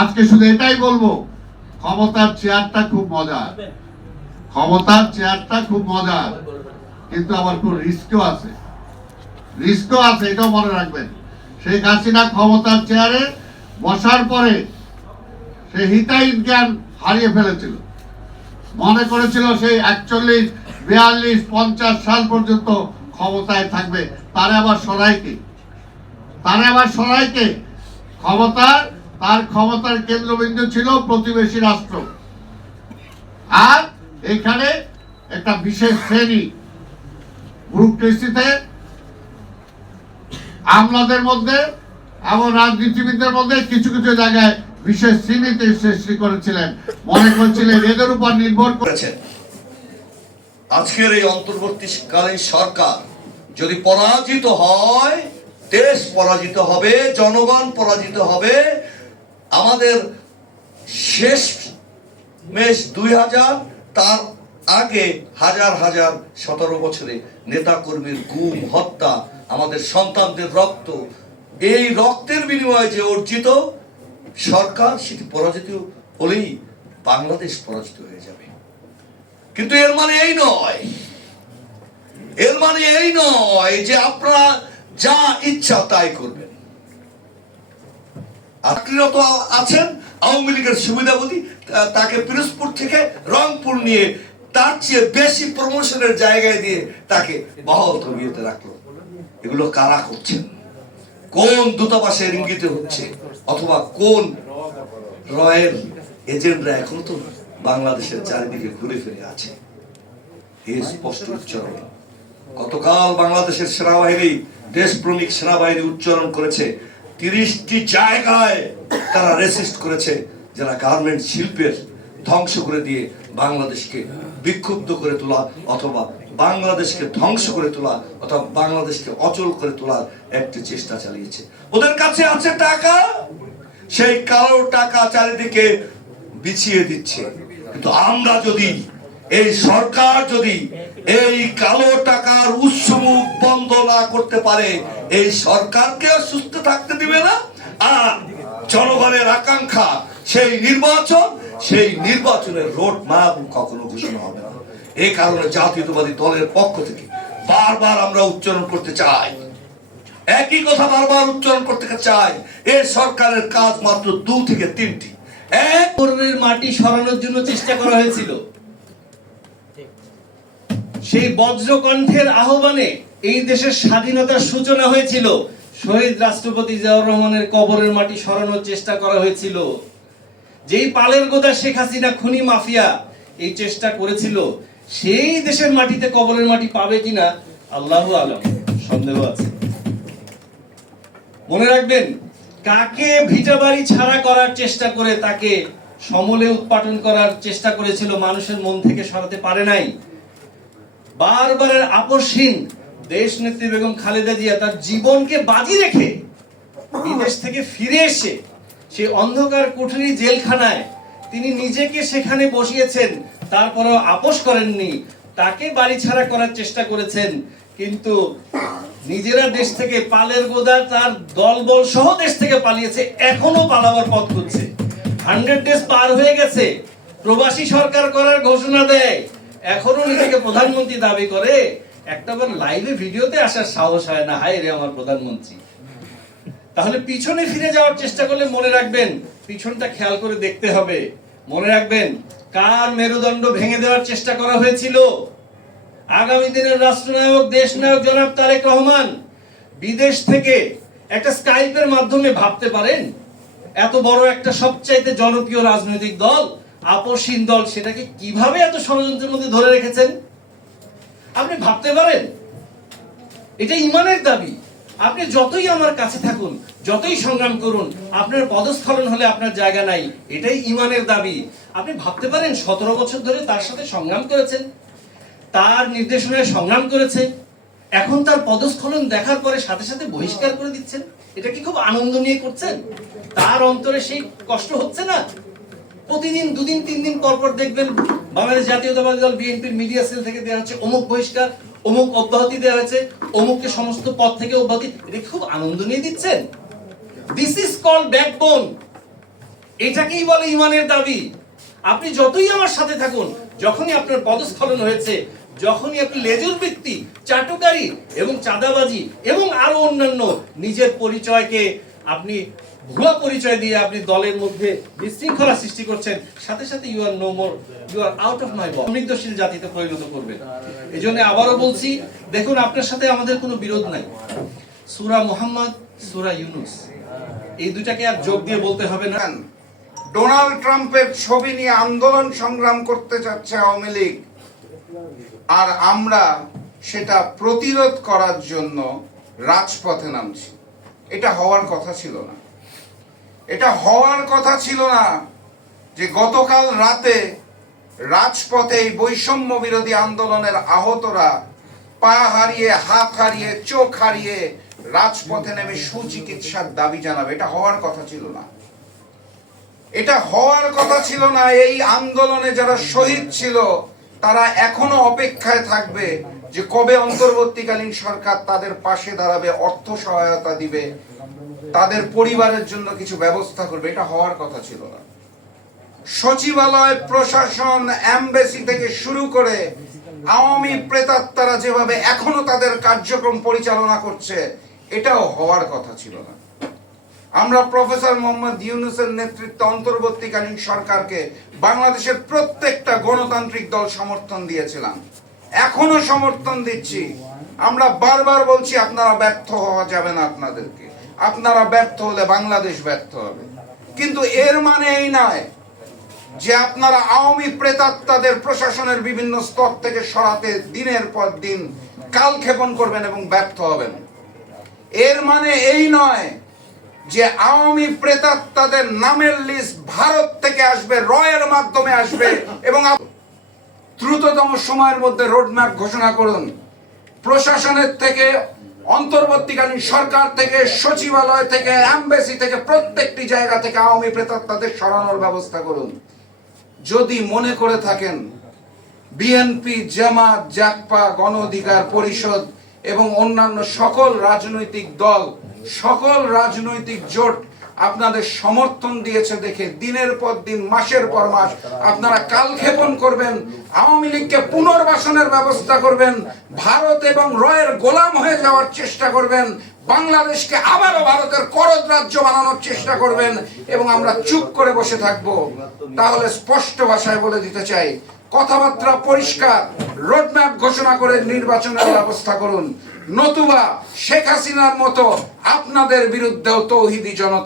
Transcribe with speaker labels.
Speaker 1: আজকে শুধু এটাই বলব, ক্ষমতার চেয়ারটা খুব মজার। ক্ষমতার চেয়ারটা খুব মজার, কিন্তু আবার খুব রিস্কও আছে। রিস্কও আছে, এটাও মনে রাখবেন। শেখ হাসিনা ক্ষমতার চেয়ারে বসার পরে সে হিতাইন জ্ঞান হারিয়ে ফেলেছিল। মনে করেছিল সেই একচল্লিশ, বিয়াল্লিশ, পঞ্চাশ সাল পর্যন্ত ক্ষমতায় থাকবে। তারে আবার সরাইকে তারে আবার সরাইকে ক্ষমতার তার ক্ষমতার কেন্দ্রবিন্দু ছিল প্রতিবেশী রাষ্ট্র। আর এখানে একটা বিশেষ শ্রেণি, গ্রুপ ব্যুরোক্রেসিতে আমলাদের মধ্যে এবং রাজনীতিবিদদের মধ্যে কিছু কিছু জায়গায় বিশেষ শ্রেণীতে সৃষ্টি করেছিলেন। মনে করছিলেন এদের উপর নির্ভর
Speaker 2: করেছেন। আজকের এই অন্তর্বর্তীকালীন সরকার যদি পরাজিত হয়, দেশ পরাজিত হবে, জনগণ পরাজিত হবে আমাদের শেষ মেষ দুই হাজার, তার আগে হাজার হাজার সতেরো বছরে নেতা কর্মীর গুম, হত্যা, আমাদের সন্তানদের রক্ত, এই রক্তের বিনিময়ে যে অর্জিত সরকার, সেটি পরাজিত হলেই বাংলাদেশ পরাজিত হয়ে যাবে। কিন্তু এর মানে এই নয়, এর মানে এই নয় যে আপনারা যা ইচ্ছা তাই করবেন। আছেন, আওয়ামী লীগের সুবিধাবতী তা- তাকে পিরোজপুর থেকে রংপুর নিয়ে তার চেয়ে বেশি প্রমোশনের জায়গায় দিয়ে তাকে রাখল এগুলো কারা করছেন? কোন ইঙ্গিতে হচ্ছে? অথবা কোন এজেন্টরা এখনও তো বাংলাদেশের চারিদিকে ঘুরে ফিরে আছে? এই স্পষ্ট উচ্চারণ। গতকাল বাংলাদেশের সেনাবাহিনী দেশপ্রেমিক সেনাবাহিনী উচ্চারণ করেছে। তিরিশটি জায়গায় তারা রেসিস্ট করেছে, যারা গার্মেন্ট শিল্পের ধ্বংস করে দিয়ে বাংলাদেশকে বিক্ষুব্ধ করে তোলা অথবা বাংলাদেশকে ধ্বংস করে তোলা অথবা বাংলাদেশকে অচল করে তোলার একটি চেষ্টা চালিয়েছে। ওদের কাছে আছে টাকা, সেই কালো টাকা চারিদিকে বিছিয়ে দিচ্ছে। কিন্তু আমরা যদি এই সরকার যদি এই কালো টাকার উৎসমুখ বন্ধ না করতে পারে, এই সরকারকে সুস্থ থাকতে দিবে না। আর জনগণের আকাঙ্ক্ষা, সেই নির্বাচন, সেই নির্বাচনের রোড ম্যাপ কখনো ঘোষণা হবে না। এই কারণে জাতীয়তাবাদী দলের পক্ষ থেকে বারবার আমরা উচ্চারণ করতে চাই। একই কথা বারবার উচ্চারণ করতে চাই। এই সরকারের কাজ মাত্র দু থেকে তিনটি। এক
Speaker 3: মাটি সরানোর জন্য চেষ্টা করা হয়েছিল। সেই বজ্রকণ্ঠের আহ্বানে এই দেশের স্বাধীনতার সূচনা হয়েছিল। শহীদ রাষ্ট্রপতি জিয়াউর রহমানের কবরের মাটি সরানোর চেষ্টা করা হয়েছিল। যেই পালের গোদা শেখ হাসিনা খুনি মাফিয়া এই চেষ্টা করেছিল, সেই দেশের মাটিতে কবরের মাটি পাবে কিনা আল্লাহ আলম, সন্দেহ আছে। মনে রাখবেন, কাকে ভিটা বাড়ি ছাড়া করার চেষ্টা করে তাকে সমলে উৎপাটন করার চেষ্টা করেছিল মানুষের মন থেকে সরাতে পারে নাই। বারবারের আপসহীন দেশ নেত্রী বেগম খালেদা জিয়া তার জীবনকে বাজি রেখে বিদেশ থেকে ফিরে এসে সেই অন্ধকার কুঠুরি জেলখানায় তিনি নিজেকে সেখানে বসিয়েছেন, তারপরেও আপোষ করেননি, তাকে বাড়ি ছাড়া করার চেষ্টা করেছেন, কিন্তু নিজেরা দেশ থেকে পালের গোদা তার দলবল সহ দেশ থেকে পালিয়েছে, এখনও পালাবার পথ খুঁজছে। হান্ড্রেড ডেজ পার হয়ে গেছে, প্রবাসী সরকার করার ঘোষণা দেয়। এখনও নিজেকে প্রধানমন্ত্রী দাবি করে, একটাবার লাইভে ভিডিওতে আসার সাহস হয় না। হায় রে আমার প্রধানমন্ত্রী। তাহলে পিছনে ফিরে যাওয়ার চেষ্টা করলে মনে রাখবেন, পিছনটা খেয়াল করে দেখতে হবে। মনে রাখবেন, কার মেরুদণ্ড ভেঙে দেওয়ার চেষ্টা করা হয়েছিল? আগামী দিনের রাষ্ট্রনায়ক, দেশনায়ক জনাব তারেক রহমান বিদেশ থেকে একটা স্কাইপের মাধ্যমে ভাবতে পারেন? এত বড় একটা সবচাইতে জনপ্রিয় রাজনৈতিক দল আপসহীন দল সেটাকে কীভাবে এত ষড়যন্ত্রের মধ্যে ধরে রেখেছেন? আপনি ভাবতে পারেন? এটা ইমানের দাবি। আপনি যতই আমার কাছে থাকুন, যতই সংগ্রাম করুন, আপনার পদস্খলন হলে আপনার জায়গা নাই। এটাই ইমানের দাবি। আপনি ভাবতে পারেন, সতেরো বছর ধরে তার সাথে সংগ্রাম করেছেন, তার নির্দেশনায় সংগ্রাম করেছে এখন তার পদস্খলন দেখার পরে সাথে সাথে বহিষ্কার করে দিচ্ছেন। এটা কি খুব আনন্দ নিয়ে করছেন? তার অন্তরে সেই কষ্ট হচ্ছে না? প্রতিদিন দুদিন তিন দিন পর পর দেখবেন বাংলাদেশ জাতীয়তাবাদী দল, বিএনপির মিডিয়া সেল থেকে দেওয়া হচ্ছে অমুক বহিষ্কার, অমুক অব্যাহতি দেওয়া হয়েছে, অমুককে সমস্ত পদ থেকে অব্যাহতি। এটা খুব আনন্দ নিয়ে দিচ্ছেন? দিস ইজ কল ব্যাকবোন এটাকেই বলে ইমানের দাবি। আপনি যতই আমার সাথে থাকুন, যখনই আপনার পদস্খলন হয়েছে, যখনই আপনি লেজুর ব্যক্তি চাটুকারী এবং চাঁদাবাজি এবং আরও অন্যান্য নিজের পরিচয়কে আপনি ভুয়া পরিচয় দিয়ে আপনি দলের মধ্যে বিশৃঙ্খলা সৃষ্টি করছেন, সাথে সাথে you are no more you are out of my সমৃদ্ধশীল জাতিতে পরিণত করবেন। এই জন্য আবারও বলছি, দেখুন, আপনার সাথে আমাদের কোনো বিরোধ নাই। সুরা মোহাম্মদ, সুরা ইউনুস। এই দুটাকে আর যোগ দিয়ে বলতে হবে না।
Speaker 4: ডোনাল্ড ট্রাম্পের ছবি নিয়ে আন্দোলন সংগ্রাম করতে চাচ্ছে আওয়ামী লীগ। আর আমরা সেটা প্রতিরোধ করার জন্য রাজপথে নামছি। এটা হওয়ার কথা ছিল না। এটা হওয়ার কথা ছিল না যে গতকাল রাতে রাজপথে এই বৈষম্য বিরোধী আন্দোলনের আহতরা পা হারিয়ে, হাত হারিয়ে, চোখ হারিয়ে রাজপথে নেমে সুচিকিৎসার দাবি জানাবে। এটা হওয়ার কথা ছিল না। এটা হওয়ার কথা ছিল না, এই আন্দোলনে যারা শহীদ ছিল, তারা এখনও অপেক্ষায় থাকবে। যে কবে অন্তর্বর্তীকালীন সরকার তাদের পাশে দাঁড়াবে, অর্থ সহায়তা দিবে, তাদের পরিবারের জন্য কিছু ব্যবস্থা করবে, এটা হওয়ার কথা ছিল না। সচিবালয়, প্রশাসন, এমবেসি থেকে শুরু করে আওয়ামী প্রেতাত্মারা যেভাবে এখনও তাদের কার্যক্রম পরিচালনা করছে, এটাও হওয়ার কথা ছিল না। আমরা প্রফেসর মোহাম্মদ ইউনুসের নেতৃত্বে অন্তর্বর্তীকালীন সরকারকে বাংলাদেশের প্রত্যেকটা গণতান্ত্রিক দল সমর্থন দিয়েছিলাম। এখনও সমর্থন দিচ্ছি। আমরা বারবার বলছি, আপনারা ব্যর্থ হওয়া যাবে না আপনাদেরকে। আপনারা ব্যর্থ হলে বাংলাদেশ ব্যর্থ হবে। কিন্তু এর মানে এই নয় যে আপনারা আওয়ামী প্রেতাত্মাদের প্রশাসনের বিভিন্ন স্তর থেকে সরাতে দিনের পর দিন কালক্ষেপণ করবেন এবং ব্যর্থ হবেন। এর মানে এই নয় যে আওয়ামী প্রেতাত্মাদের নামের লিস্ট ভারত থেকে আসবে, রয়ের মাধ্যমে আসবে এবং দ্রুততম সময়ের মধ্যে রোডম্যাপ ঘোষণা করুন। প্রশাসনের থেকে, অন্তর্বর্তীকালীন সরকার থেকে, সচিবালয় থেকে, এমবেসি থেকে, প্রত্যেকটি জায়গা থেকে আওয়ামী প্রেতাত্মাদের সরানোর ব্যবস্থা করুন। যদি মনে করে থাকেন, বিএনপি, জামাত জাকপা গণ অধিকার পরিষদ এবং অন্যান্য সকল রাজনৈতিক দল, সকল রাজনৈতিক জোট আপনাদের সমর্থন দিয়েছে দেখে দিনের পর দিন, মাসের পর মাস আপনারা কালক্ষেপণ করবেন, আওয়ামী লীগকে পুনর্বাসনের ব্যবস্থা করবেন, ভারত এবং রয়ের গোলাম হয়ে যাওয়ার চেষ্টা করবেন, বাংলাদেশকে আবারও ভারতের করদ রাজ্য বানানোর চেষ্টা করবেন এবং আমরা চুপ করে বসে থাকব। তাহলে স্পষ্ট ভাষায় বলে দিতে চাই, কথাবার্তা পরিষ্কার, রোডম্যাপ ঘোষণা করে নির্বাচনের ব্যবস্থা করুন। নতুবা শেখ হাসিনার মতো আপনাদের বিরুদ্ধেও তৌহিদি জনতা